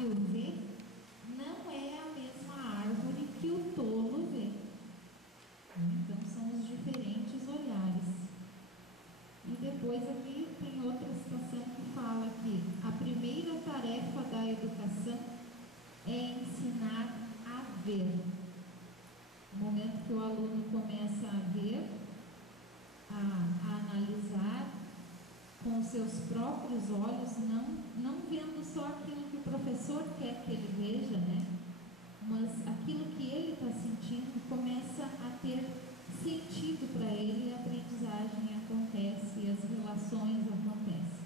sábio vê não é a mesma árvore que o tolo vê. Então são os diferentes olhares. E depois aqui tem outra citação que fala que a primeira tarefa da educação é ensinar a ver. No momento que o aluno começa a ver, a analisar com os seus próprios olhos, não vendo só aquilo que o professor quer que ele veja, né? Mas aquilo que ele está sentindo começa a ter sentido para ele, e a aprendizagem acontece, e as relações acontecem.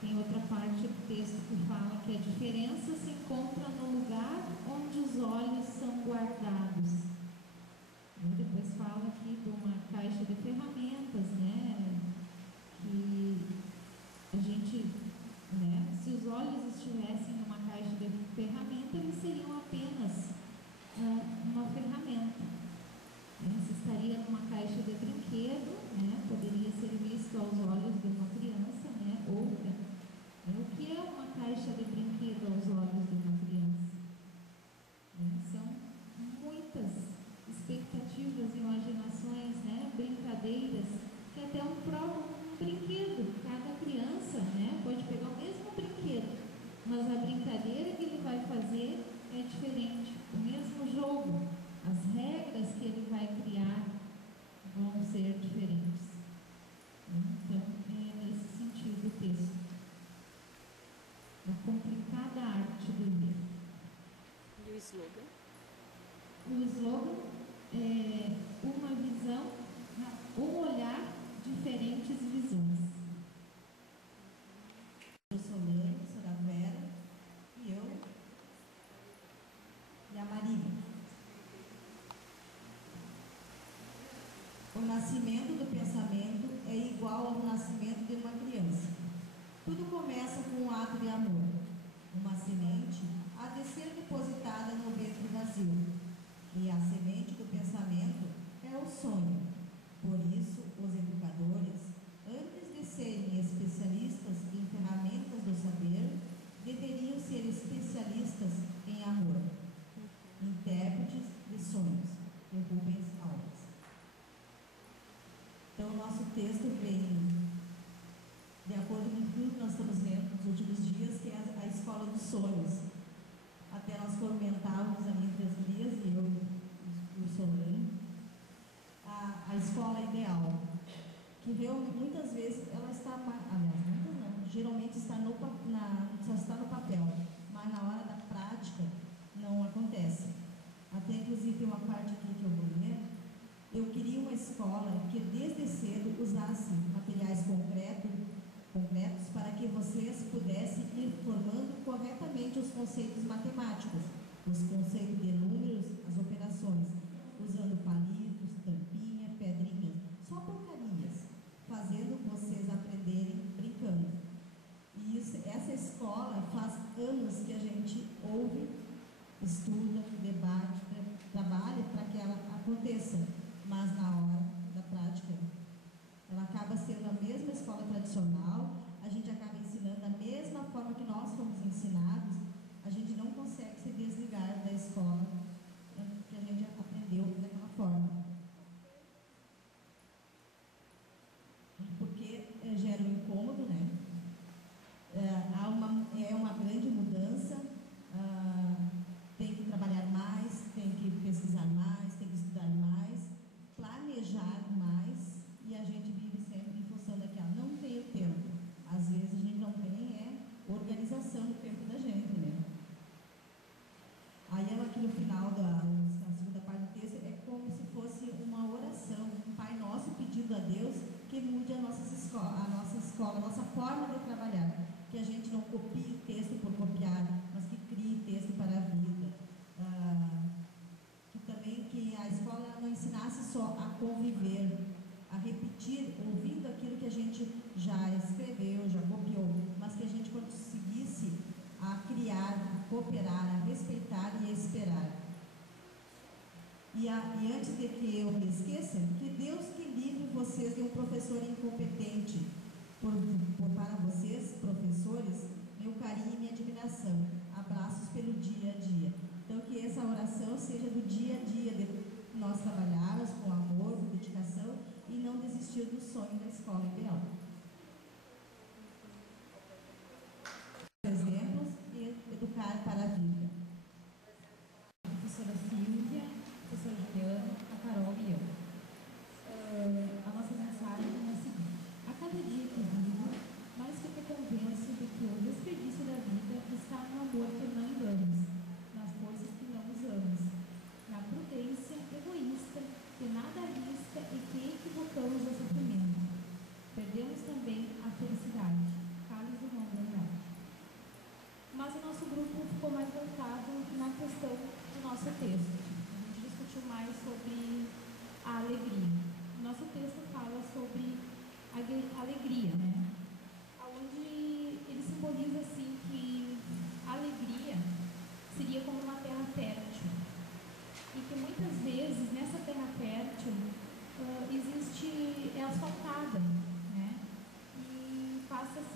Tem outra parte do texto que fala que a diferença se encontra no lugar onde os olhos são guardados. E depois fala aqui de uma caixa de ferramentas, né? Que a gente, né? Se os olhos estivessem numa caixa de ferramenta, eles seriam apenas uma ferramenta. Se estaria numa caixa de brinquedo, né? Poderia ser visto aos olhos de uma criança, né? Outra. O que é uma caixa de brinquedo aos olhos de uma criança? São muitas expectativas, imaginações, né? Brincadeiras, que até um próprio brinquedo, cada criança, né? Pode pegar o mesmo brinquedo, mas a brincadeira que ele vai fazer é diferente. O mesmo jogo, as regras que ele vai criar vão ser diferentes. Então, é nesse sentido o texto. A complicada arte do ver. E o slogan? O slogan é uma visão, um olhar, diferentes visões. Eu sou Lani, sou da Vera, e eu e a Maria. O nascimento do pensamento é igual ao nascimento de uma criança. Tudo começa com um ato de amor. Uma semente há de ser depositada no ventre vazio. E a semente do pensamento é o sonho. Por isso, os educadores, antes de serem especialistas em ferramentas do saber, deveriam ser especialistas em amor. Intérpretes de sonhos, de Rubens Alves. Então, o nosso texto vem de acordo com tudo que nós estamos vendo nos últimos dias, que é a escola dos sonhos. Até nós comentávamos ali entre as gurias, e eu e o Solane, a escola ideal, que muitas vezes ela está, aliás, muitas não, geralmente está só está no papel, mas na hora da prática não acontece. Até inclusive tem uma parte aqui que eu vou ler. Eu queria uma escola que desde cedo usasse materiais concretos para que vocês pudessem ir formando corretamente os conceitos matemáticos, os conceitos de números, as operações, usando palitos, tampinha, pedrinhas, só porcarias, fazendo vocês aprenderem brincando. E essa escola faz anos que a gente ouve, estuda, debate, trabalha para que ela aconteça, mas na hora da prática ela acaba sendo a mesma escola tradicional, a gente acaba ensinando da mesma forma que nós fomos ensinados, a gente não consegue se desligar da escola que a gente aprendeu daquela forma. Porque gera um incômodo, né? É uma grande mudança, tem que trabalhar mais, tem que pesquisar mais, tem que estudar mais, planejar mais, e a gente vive sempre em função daquela, não tem o tempo. Às vezes a gente não tem organização do tempo da gente, né? Aí ela aqui no final da segunda parte do texto é como se fosse uma oração, um Pai Nosso pedindo a Deus que mude a nossa escola, a nossa forma de trabalhar, que a gente não copie texto por copiar, mas que crie texto para a vida. Que também que a escola não ensinasse só a conviver, a repetir, ouvindo aquilo que a gente já escreveu, já copiou, mas que a gente conseguisse a criar, a cooperar, a respeitar e a esperar. E antes de que eu me esqueça, que Deus que livre vocês de um professor incompetente, para vocês, professores,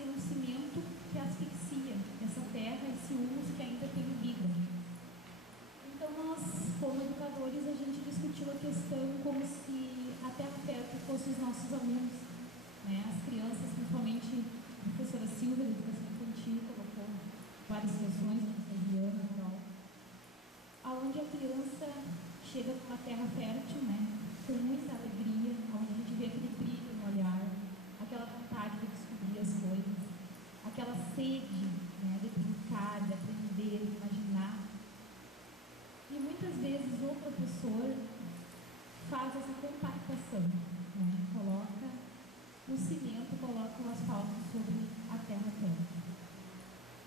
ser um cimento que asfixia essa terra, esse humus que ainda tem vida. Então nós, como educadores, a gente discutiu a questão como se a terra fértil fosse os nossos alunos, né? As crianças, principalmente a professora Silvia, da educação infantil, colocou várias situações, a Diana e tal, aonde a criança chega com uma terra fértil, né? Com muita alegria, onde a gente vê aquele brilho no olhar, aquela vontade de descobrir as coisas, aquela sede, né, de brincar, de aprender, de imaginar. E muitas vezes o professor faz essa compactação, né? Coloca o cimento, coloca o asfalto sobre a terra fértil.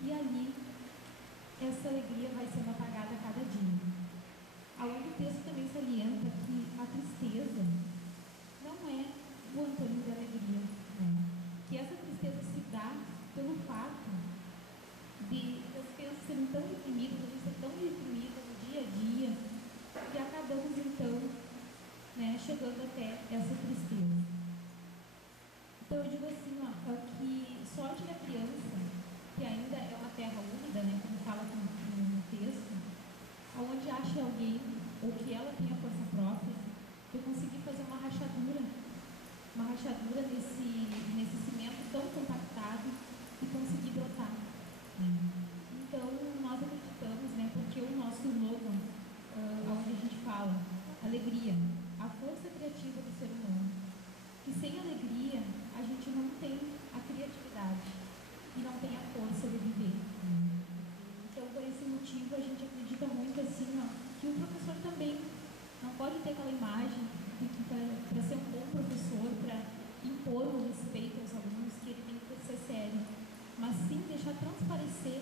E ali, essa alegria vai sendo apagada a cada dia. Aonde o texto também salienta que a tristeza não é o antônimo da alegria, né? Que essa tristeza se dá pelo fato de as crianças serem tão reprimidas, a gente ser tão reprimida no dia a dia, que acabamos então, né, chegando até essa tristeza. Então eu digo assim, ó, que sorte da criança, que ainda é uma terra úmida, né, como fala no texto, onde ache alguém, ou que ela tenha força própria, de conseguir fazer uma rachadura nesse cimento tão compactado e conseguir brotar. Então, nós acreditamos, né, porque o nosso slogan, onde a gente fala, alegria, a força criativa do ser humano, que sem alegria a gente não tem a criatividade e não tem a força de viver. Então, por esse motivo, a gente acredita muito assim, ó, que o professor também não pode ter aquela imagem de que para ser um bom professor, para impor o respeito aos alunos, que ele tem que ser sério, mas sim deixar transparecer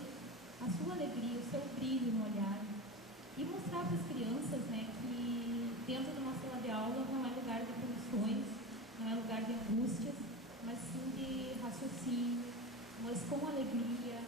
a sua alegria, o seu brilho no olhar e mostrar para as crianças, né, que dentro da nossa sala de aula não é lugar de punições, não é lugar de angústias, mas sim de raciocínio, mas com alegria,